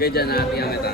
Gaya dyan, natingnan kita.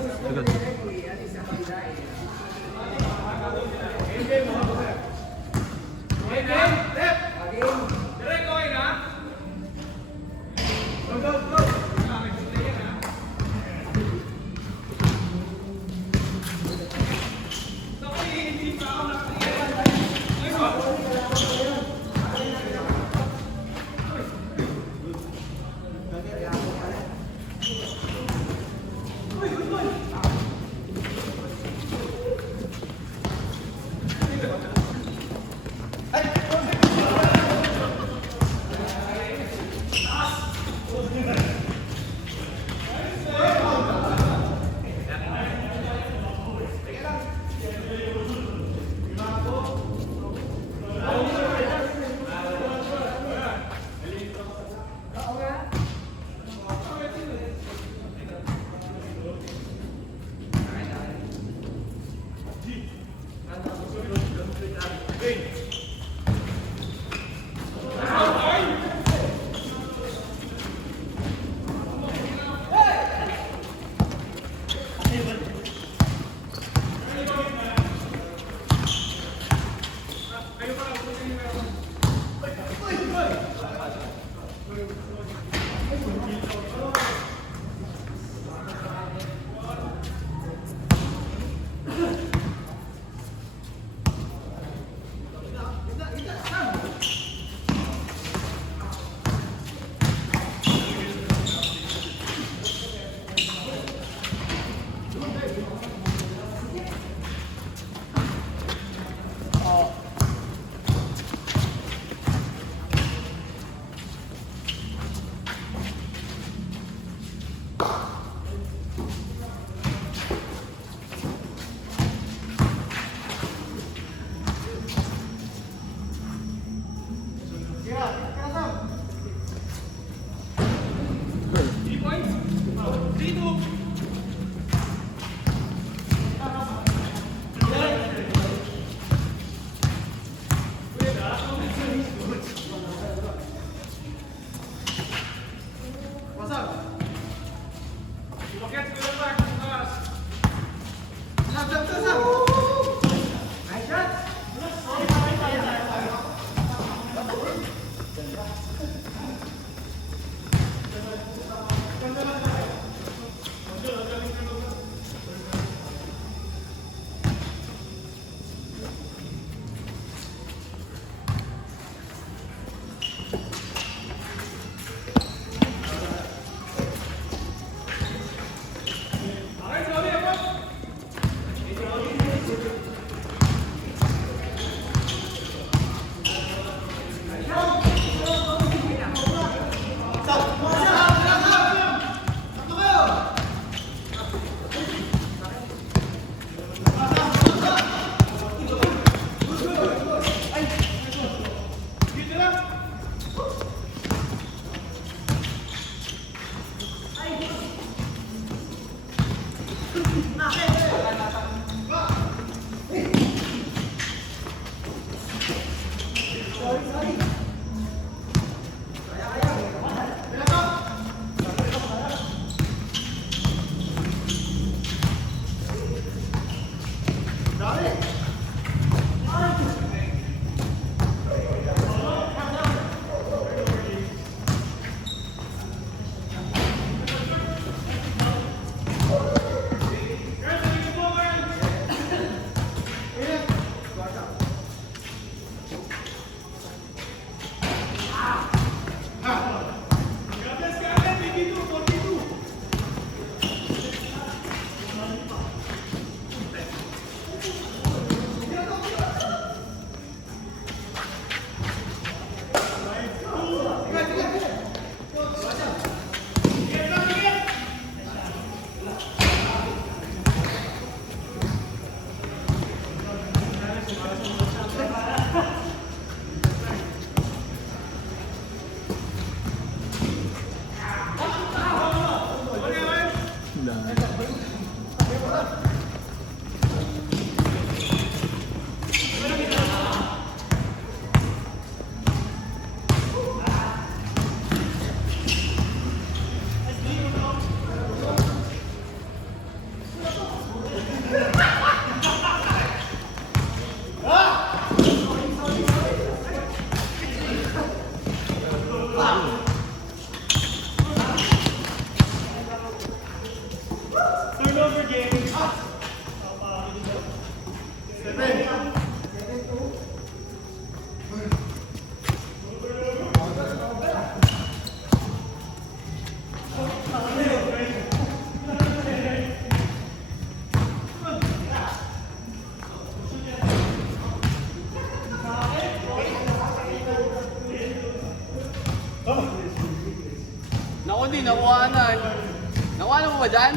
mo ba dyan?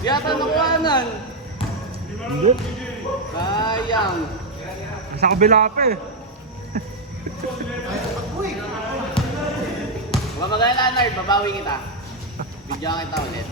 Di ata nakuhanan. Hindi. Sayang. Sa kabila pa eh. Huwag mag-alala, Nard. Babawi kita. Bigyan kita ulit.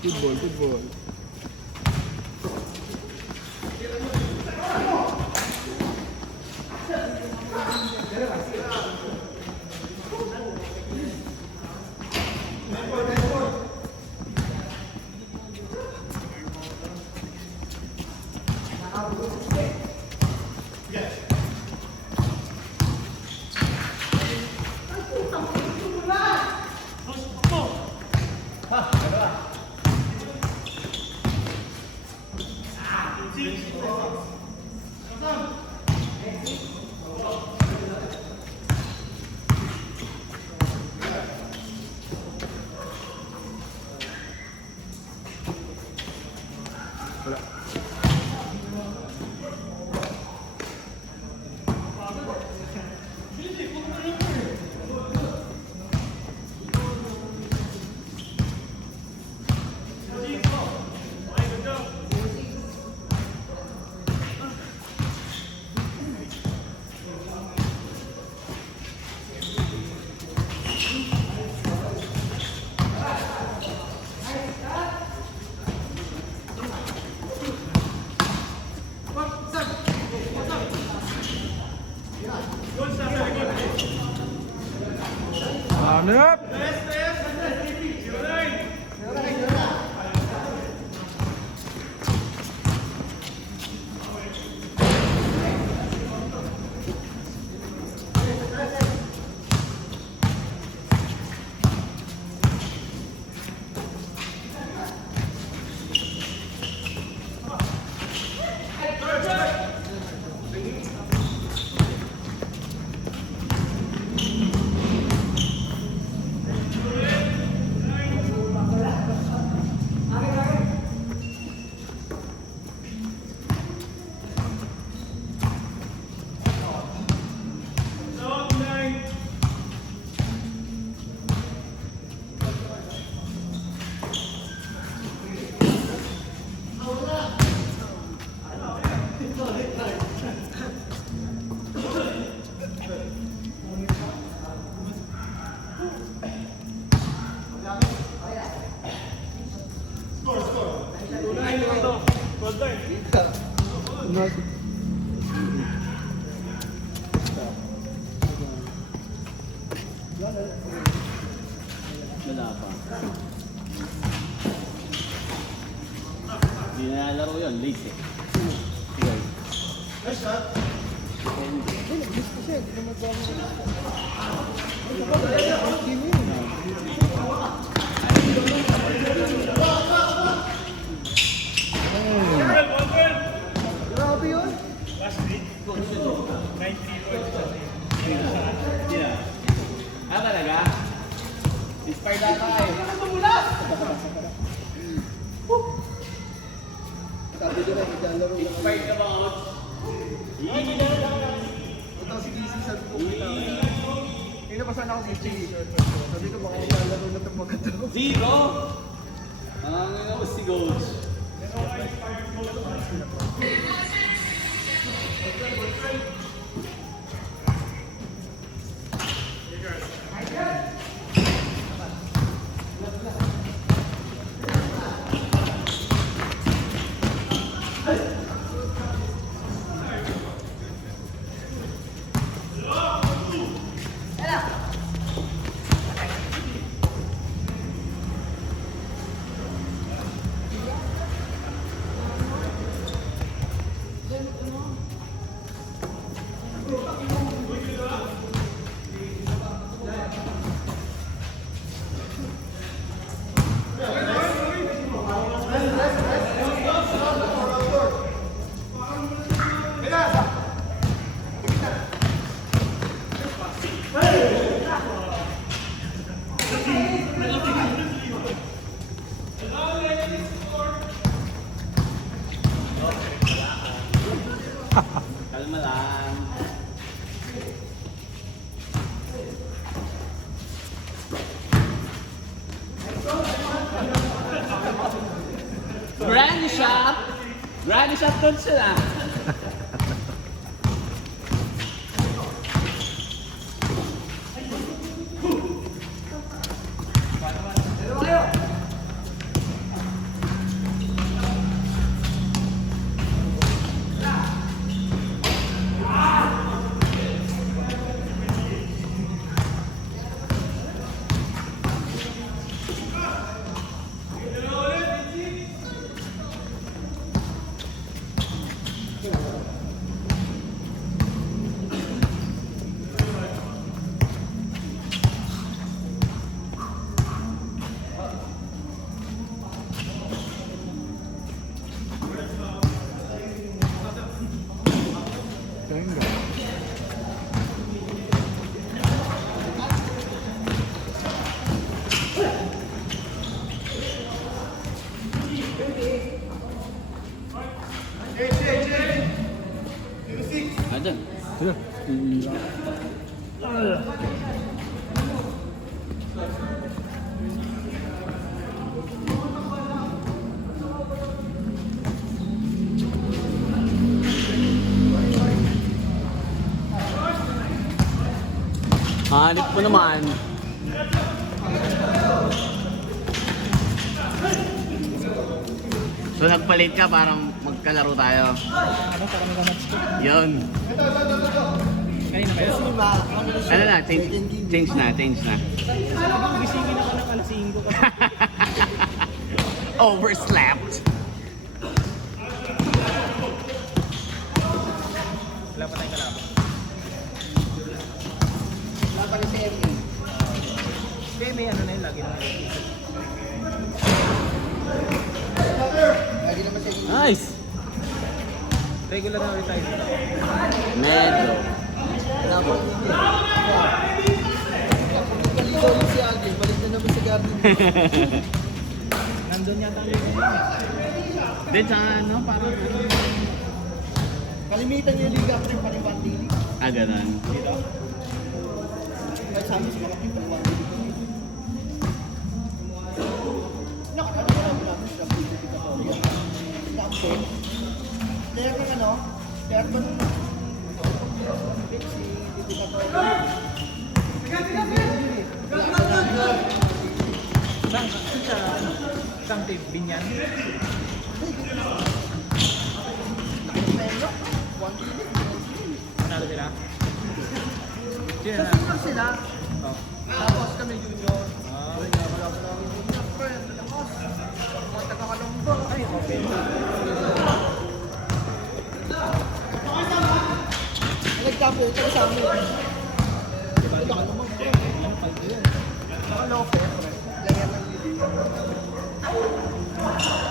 Good ball, good ball. Hanap! Wala pa. Hindi na nalaro yun, late eh. Sige. Nice shot. Grabe yun. Ah, talaga? Inspired ata eh. Sabi ko na, naglalaro na kami. Inspired ka ba, Coach? Ito si DC sa pupunta. Kaya pa sana ako si DC. Sabi ko, baka maglalaro na itong mga ito. Zero? Ang nga mo si Coach. Kalma lang. Granny shop! Granny shop doon sila. Tenga. Ayan. Sige. Hanip mo naman. So nagpalit ka parang magkalaro tayo. Ano, para may kamats ko. Yun. Kayo na kayo. Ano na, change na. Gisingin ako ng alas 5 kasi. Overslept. Wala pa tayong kalaban. Laban ni si Emmy. Kaya may ano na yun, lagi na yun. Lagi naman si Emmy. Nice. Regular na ulit tayo dito. Medyo. Laban ni Emmy. Kapag nagkaligaw si Alvin, balik na naman sa garden. Nandun yata ang ligo yun. Then sa ano, parang... Kalimitan niya yung liga pre, panibanding liga. Ah, ganun. Kahit sa amin sa mga people, panibanding liga. Nakakalaman namin sa PDP Katolia. Nakapin. Kaya kung ano, kaya kung si PDP Katolia. Saan sa ano? Saan tayo? Binyan? Panalo sila? Sino na? Sa sila, Oh. tapos kami junior. Ah. Wala pa namin junior, friend. Tapos, mga taga-Kalumbo. Ay, okay. Nagkapo ito sa amin. Taga-Kalumbo, friend. Ano pag yun? Nakalope, friend. Layan ng lili.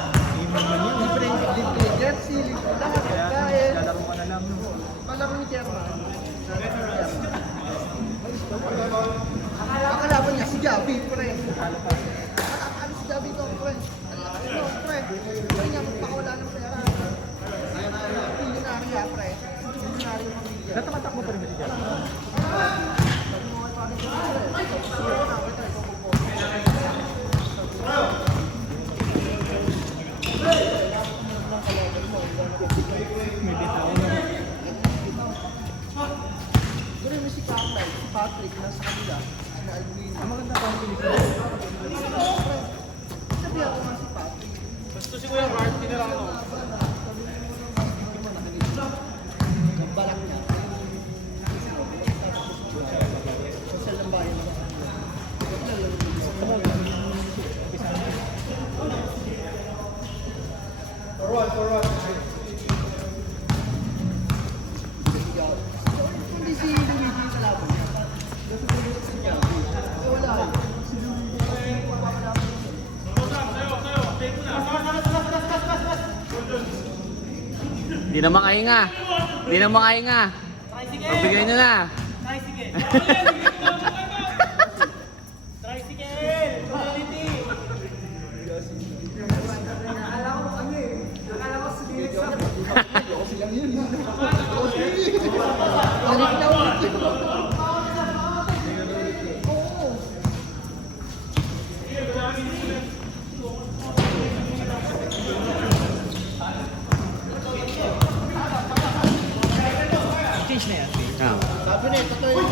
Game naman yun. Libre, libre jersey, libre lahat. Kaya Kain. lalaro ka na lang. No? Palaro ni Chairman. Ang kalaban niya, si Gabi, friend. Ano si Gabi ko, friend? Ang lakas mo, friend. Kaya niya magpakawala ng pera. Milyonarya, friend. Milyonarya yung pamilya. Natakatakbo pa rin ba si Jack? May bitaw na. Pero yung si Kapay, si Patrick, nasa kanila. Si Alvin. Ang maganda pa ang pelikula. Sabi ako nga si Patrick. Gusto si Kuya Bart, tinirang ako. Balak niya. Social ng bayan ako sa kanila. Hindi si Luigi yung kalaban niya. Kasi tulad si Gabi. Wala. Si Luigi kasi yung papapalaban niya. Hindi na makahinga. Hindi na makahinga. Pagbigay nyo na. Tricycle! Quality! Akala ko ano eh. Akala ko si Luigi. Ako silang yun. Fish na yan. Fish. Ah. Sabi na, ito yung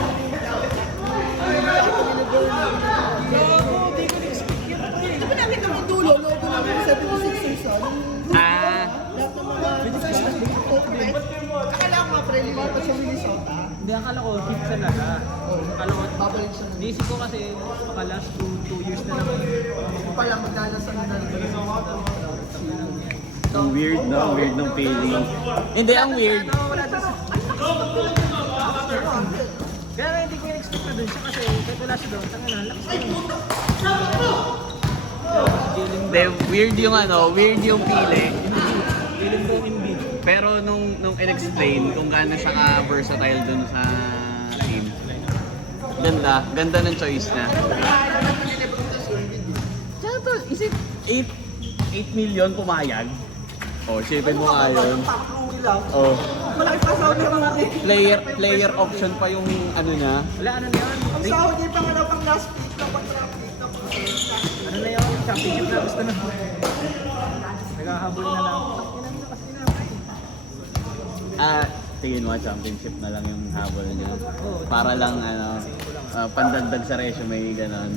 Di ko na-expect yun. Di ba nakita mo yung dulo? Logo namin 76ers ah. Yung Ah. lahat ng mga akala ko nga pre, lilipat sa Minnesota. Hindi, akala ko, hit sa lahat. Akala ko, Babalik siya ng naisip ko kasi, baka last 2 years na lang. Kung pala maglalasa na Ang weird, no? Ang weird ng feeling. Hindi, ang weird. Wala doon sa... Kaya nga hindi ko in-expect na doon siya kasi kahit wala siya doon, tanga na, lakas na yun. Hindi, weird yung ano, weird yung feeling. Feeling ko Embiid. Pero nung in-explain kung gaano siya ka-versatile dun sa team. Ganda, ganda ng choice na. Tsaka to, is it 8 million pumayag? Oh, shipin mo nga yun. Pakrumi lang. Oh, Malaki pa sahod ng mga player option pa yung ano niya. Wala, ano na yun? Ang sahod niya pang ano, pang last pick na pang draft pick na pang Ano na yun? Championship na gusto na. Naghahabol na lang. Tingin mo, championship na lang yung habol niya. Para lang ano, pandagdag sa resume, ganon.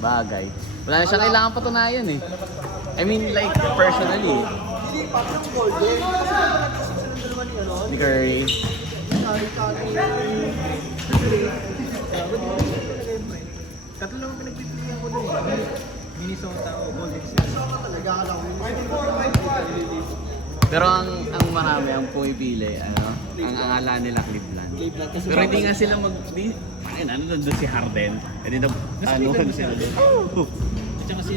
Bagay. Wala na siya kailangan patunayan eh. I mean, like, personally. Dilipat ng golden. Kasi naman nagkasusunod na naman ni ano. Ni Curry. Tatlo lang pinagpipilihan ko doon eh. Minnesota o Golden State. Talaga ka lang. Pero ang marami, ang pumipili, ano, ang akala nila Cleveland. Pero hindi nga sila ayun, ano doon si Harden. Hindi na, ano, sila doon. At saka si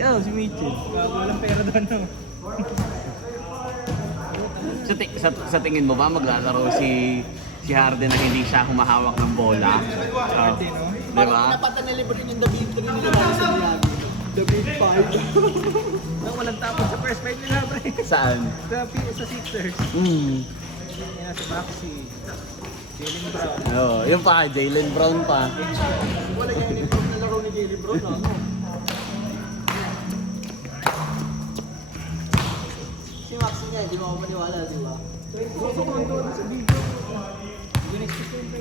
ano, Si Mitchell. bago walang pera doon no. Sa tingin mo ba maglalaro si Harden na hindi siya humahawak ng bola? Harden, no? Di ba? Napatan na libre yung the big 3 nila para sa Miami. The big 5. Nang walang tapos sa first fight nila pre. Saan? Sa Sixers. Hmm. Yan si Maxi. Jalen Brown. Oh, yung pa, Jalen Brown pa. Wala yung uniform na laro ni Jalen Brown. Ano? Si Maxi niya, hindi mo ako maniwala, di ba? Sa video. Hindi na-expect yun pre.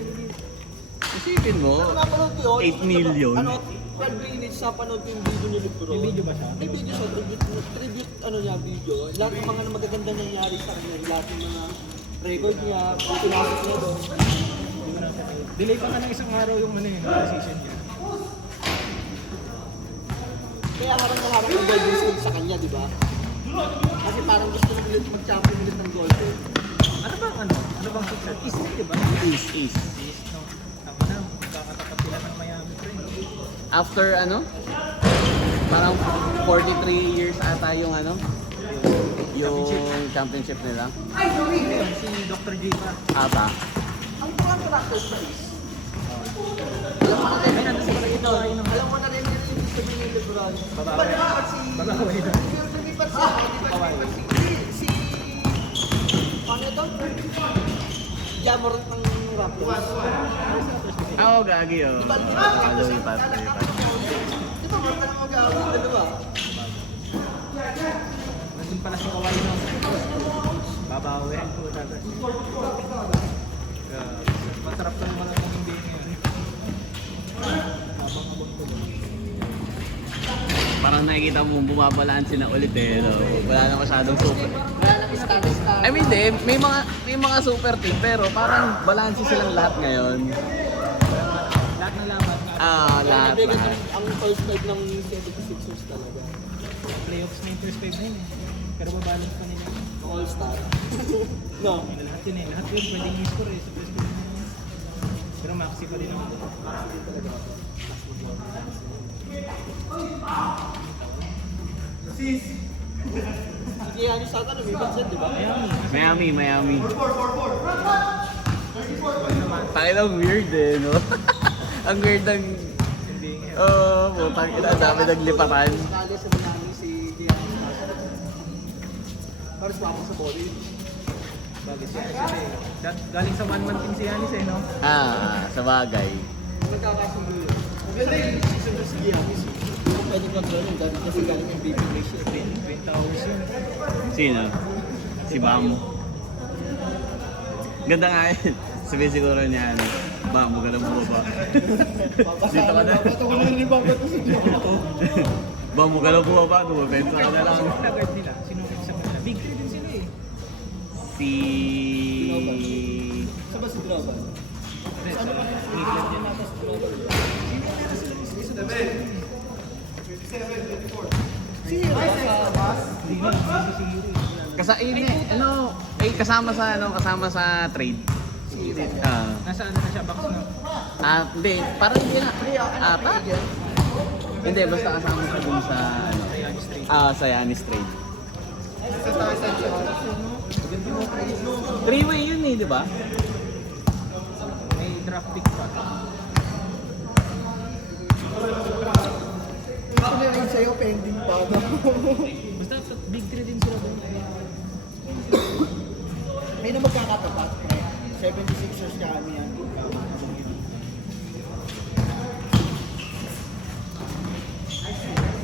Isipin mo, Ano napanood ko yun? 8 million. Ano, 12 minutes sa panood ko yung video ni Lebron. May video ba siya? May video siya, tribute ano niya, video. Lahat ng mga magaganda nangyari sa kanya, lahat ng mga record niya, pinasok niya doon. Hindi ko na delay pa nga ng isang araw yung ano yun, decision niya. Kaya harang na harang ang Golden State sa kanya, di ba? Kasi parang gusto na ulit mag-champion ulit ng Golden. Ano bang ano? Ano bang Sixers? East na, di ba? East. East, no? Tama na, magkakatapat sila ng Miami pre. After ano? Parang 43 years ata yung ano? Yung championship nila. Ayun, si Dr. J pa. Ata. Ang contractors na is, Ay, nandun sa palagay ito. Ayun, no? alam mo na rin yung ibig sabihin ni Lebron. Babawi. Lumipat si... Babawi na. Lumipat si... Paano ito? Jamorant ng Raptors. Oo, gagi oh. Lumipat. Di ba, marka na mag-aawit na diba? Nandun pala si Kawhi no? Babawi. Masarap na naman ang hindi ngayon. Parang nakikita mo bumabalanse na ulit eh. No? Wala na masyadong super. Wala nang star-star. I mean, may mga super team pero parang balanse silang lahat ngayon. Lahat na laban. Lahat. Ang first five ng 76ers talaga. Playoffs na yung first 5 na yun eh. Pero babalance pa nila. All-star. No. Lahat yun eh. Lahat yun pwedeng i-score eh. Sa first 5 na yun. Pero maxi pa rin naman. Si Giannis ata lumipat siya, di ba? Miami. Ang weird eh, no? Ang weird ng... Hindi nga. putang ina, dami naglipatan. Nakali sa Miami si Giannis. Para swap sa body. Bagay si Yanis kasi galing sa one-man team si Yanis eh, no? Sa bagay. Magkakasundo yun. Maganda yung season na si Giannis. Yung pwedeng kontrolin dahil kasi galing yung baby ratio. 20 hours yun. Sino? Si Bam. Ganda nga yun. Sabihin siguro niya, ano, ba, magalang mo ba? Dito ka na. Bato ko na rin babato sa dito. Ba, magalang mo ba? Dumabenta ka na lang. Nagard nila. Sino sa kanila? Big 3 din sila eh. Si... Saan ba si Droban? Ano ba? Cleveland yan. Kasama sa kasama sa trade. Nasaan na siya? Box na. Hindi, parang hindi na. Ata? Hindi, basta kasama siya dun sa sa Yanis trade. Three-way yun eh, di ba? May draft pick pa. Ano yung sa'yo, pending pa. Basta big 3 din sila doon. May na magkakatapat, pre. 76ers kami yan.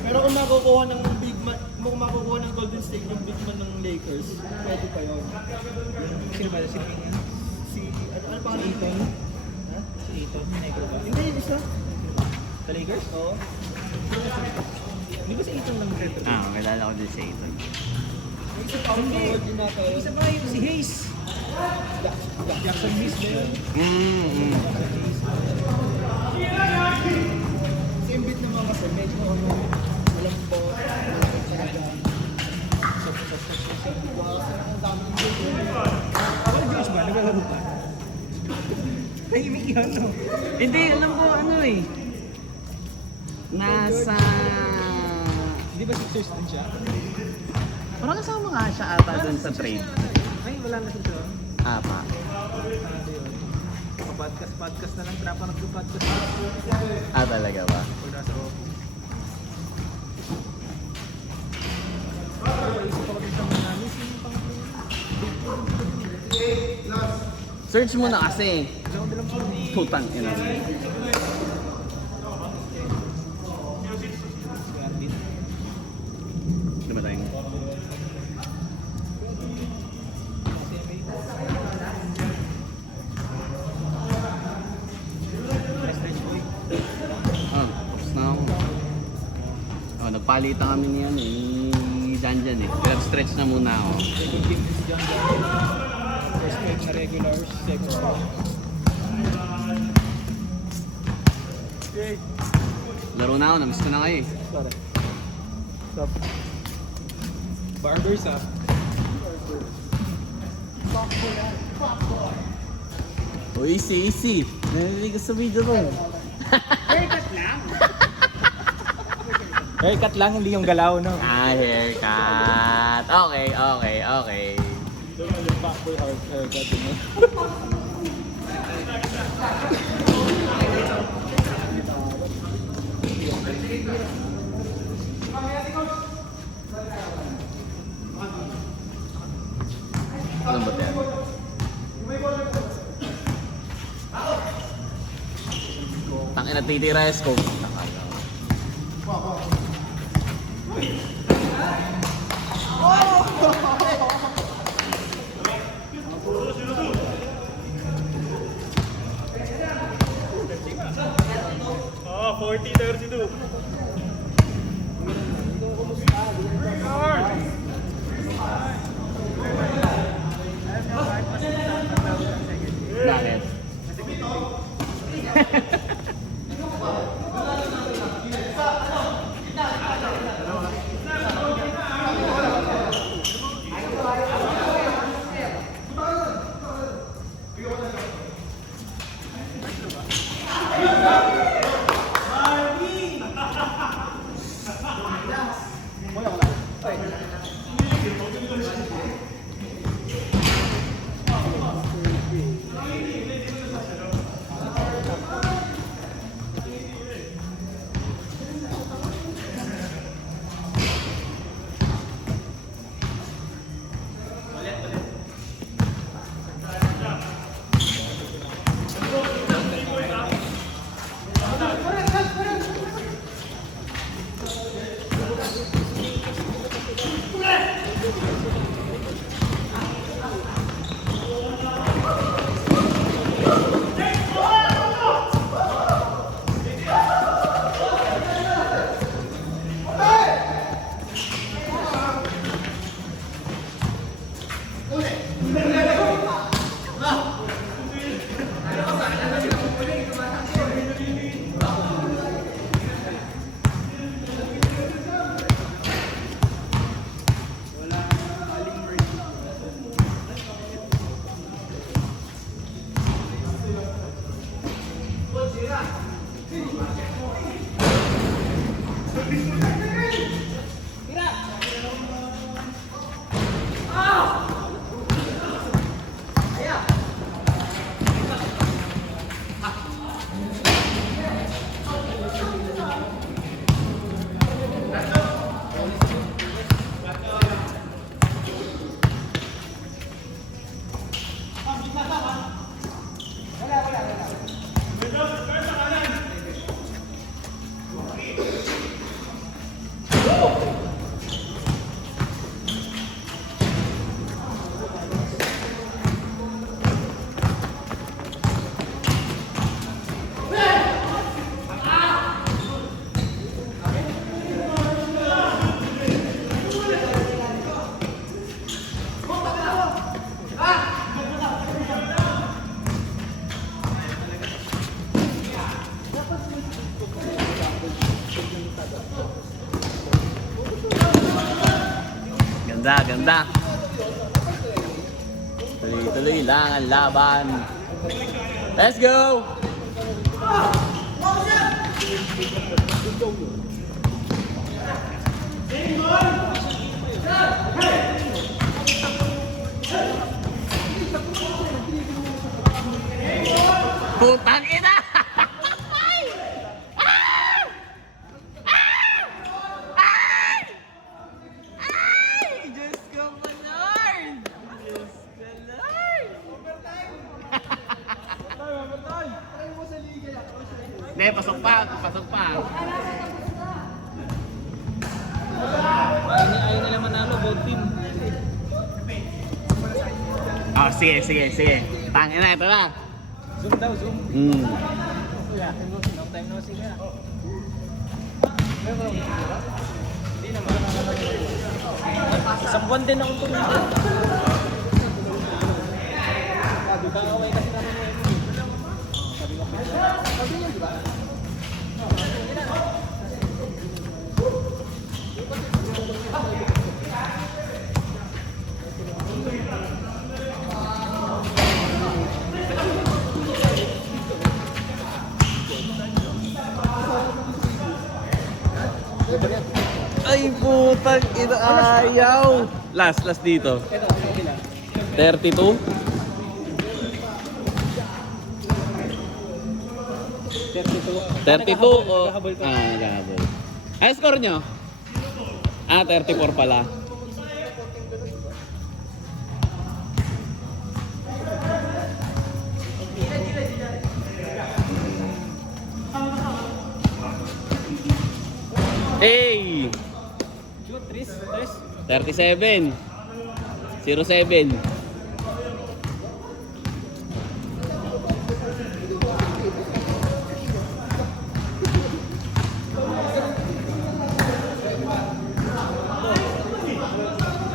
Pero kung makukuha ng big man, kung makukuha ng Golden State yung big man ng Lakers, pwede pa yun. Sino ba? Si King? Si, ano pa Si Eton? Ha? Si Eton? Negro ba? Hindi, yung isa. Sa Lakers? Oo. Di ba si Eton lang retro? Kilala ko din si Aiton. Yung isa pa ang forward din natin. Isa pa yung si Hayes. Jackson Hayes ba yun? Si Embiid naman kasi medyo ano, walang po, walang talaga. Ang daming goal. Ako Josh ba? Naglalaro pa? Tahimik yun, no? Hindi, alam ko ano eh. Nasa... Di ba Sixers din siya? Parang kasama nga siya ata dun sa trade. Ay, wala na siya. Apa. Ano yun? Podcast na lang. Trapa nagpo-podcast. Talaga ba? Wala sa office. Isip ako din sa mga namin. Sino pang Search mo na kasi. dalang po. Putang ina. Si Arvin. Di ba tayong? Tapos na ako. Nagpalitan kami niyan eh. Ni Janjan eh. Pinag-stretch na muna ako. Second game is John John. First week na regulars. Second week. Laro na ako. Namiss ko na kayo eh. Sorry. Stop. Barbers ah. Oh, easy, easy. Narinig ko sa video ko. Haircut lang, hindi yung galaw, no? Haircut. Okay, okay, okay. Yung backboy haircut, no? Ano ba yan? Tangin na titira yung scope. Ah, 40-32. Bakit? maganda. Tuloy-tuloy lang ang laban. Let's go! Putang ina! Diyos ko po, Lord! Diyos ko, Lord! Hindi, pasok pa. Ayaw nila manalo, both team. Oh, sige. Tangin na, ito na. Zoom daw, zoom. Kuya, long time no see ka. Hindi naman. Isang buwan din akong tumigil. Sabi ka, away kasi namin mo yun. Sabi ko, sabi niya, di ba? Ay, putang ina, ayaw. Last dito. Ito, sige lang. 32? 32 o... Naghahabol ka. Naghahabol. Ay, score nyo? 34 pala. Hey! Shoot, Tris. 37. 07.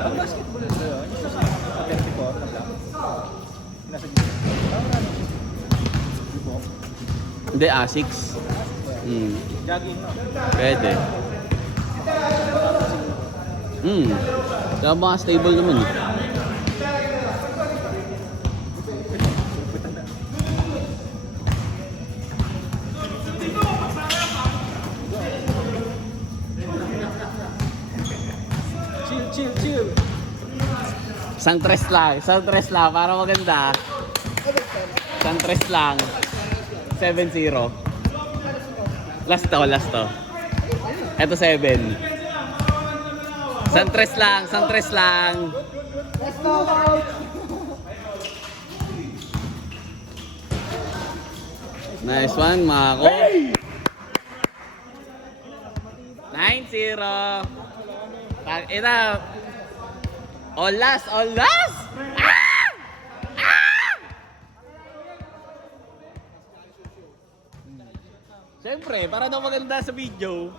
Ang basketball ba yun? Sa 34 na lang. Nasa gitna. Hindi, A6. Jogging, no? Pwede. Kaya mga stable naman eh. Chill. Isang tres lang para maganda. Isang tres lang. 7-0. Last to. Ito 7. Isang tres lang. Let's go, out! Nice one, Mako. 9-0. Ina. All last. Siyempre, para daw maganda sa video.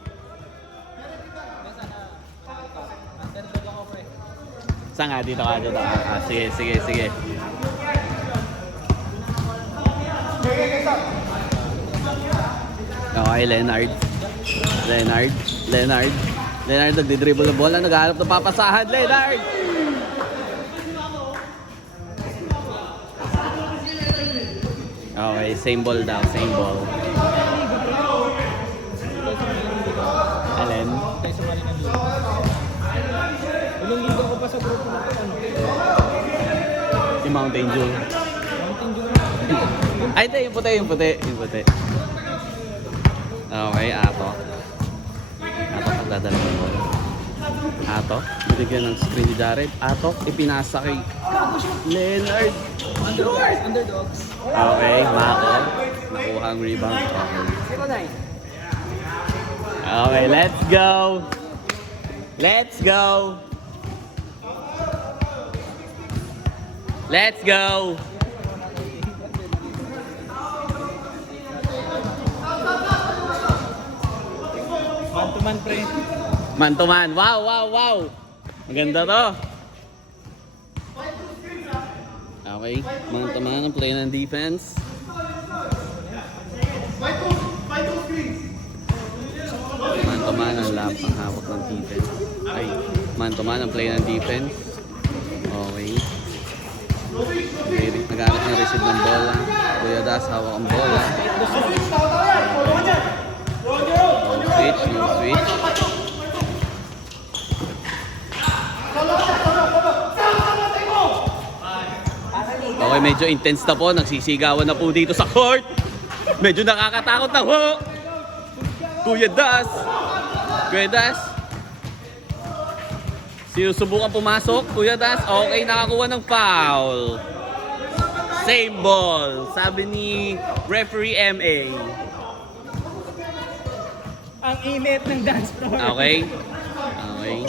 Underdog ako, pre. Saan nga? Dito ka. Sige. Okay, Leonard nagdi-dribble ng bola, naghahanap ng papasahan. Leonard! Okay, same ball daw. Alin? Tayo sa Marina Blue. Ilang libo ko pa sa grupo na ito, ano? Yung Mountain Dew. Mountain Dew. Ay, ito, yung puti. Okay, Ato pagdadala ng bola. Ato, binigyan ng screen ni Jared. Ato, ipinasa kay Leonard. Underdogs. Okay, Mako. Nakuha ang rebound. Okay. Zero 9. Okay, let's go! Man-to-man, pre. Man to man. Wow! Maganda to. Okay, man to man ang play ng defense. Man to man ang hawak ng defense. Man to man ang play ng defense. Okay. Nag-aaral ng receive ng bola. Kuya Das, hawak ang bola. Yung switch. Okay, medyo intense na po. Nagsisigawan na po dito sa court. Medyo nakakatakot na po. Kuya Das. Kuya Das. Sinusubukan pumasok. Kuya Das. Okay, nakakuha ng foul. Same ball. Sabi ni referee MA. Ang init ng dance floor. Okay. Okay.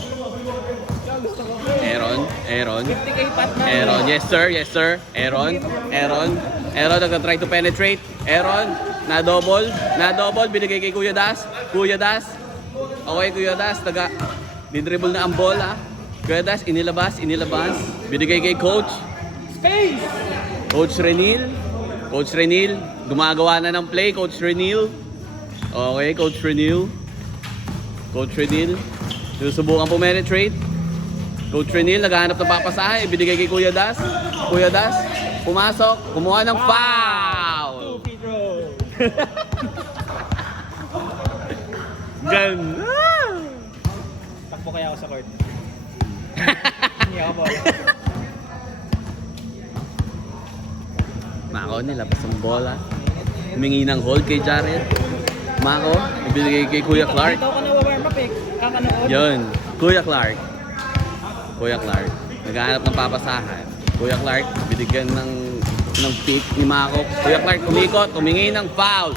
Aaron. 50k pat na. Aaron, yes sir, yes sir. Aaron, nagka-try to penetrate. Aaron, na-double, binigay kay Kuya Das. Okay, Kuya Das, didribble na ang bola. Kuya Das, inilabas. Binigay kay Coach. Space! Coach Renil, gumagawa na ng play, Coach Renil. Okay, Coach Renil. Susubukan po penetrate. Coach Renil, naghahanap ng papasahe, ibinigay kay Kuya Das. Pumasok, kumuha ng foul. Free throw. Ganda! Takbo kaya ako sa court. Hindi ako bola. Mako, nilabas ang bola. Humingi ng hold kay Jared. Mako, ibinigay kay Kuya Clark. Dito ako na-warm up eh. Kakanood. Yun, Kuya Clark. Naghahanap ng papasahan. Kuya Clark, binigyan ng pick ni Mako. Kuya Clark, umikot, humingi ng foul.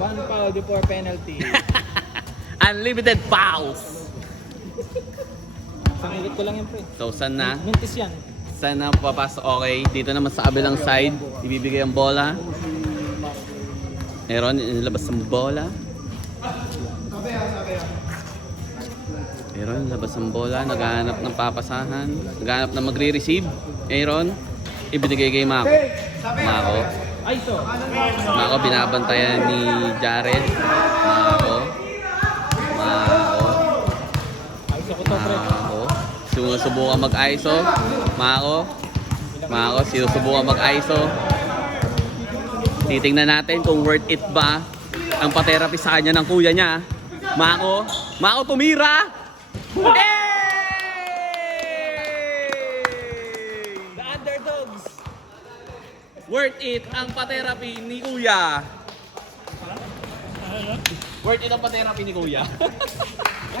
One foul before penalty. Unlimited fouls. Sangilit ko lang yun pre. So, saan na? Mintis yan. Saan na papasok? Okay, dito naman sa kabilang side, ibibigay ang bola. Aaron, inilabas ang bola. Aaron, labas ang bola. Naghahanap ng papasahan. Naghahanap ng magre-receive. Aaron, ibinigay kay Mako. Mako, binabantayan ni Jared. Mako. Ayos ako to pre. Sinusubukan mag-ISO. Mako, sinusubukan mag-ISO. Titingnan natin kung worth it ba ang pa-therapy sa kanya ng kuya niya. Mako, tumira! The underdogs. Worth it ang pa-therapy ni kuya. Worth it ang pa-therapy ni kuya.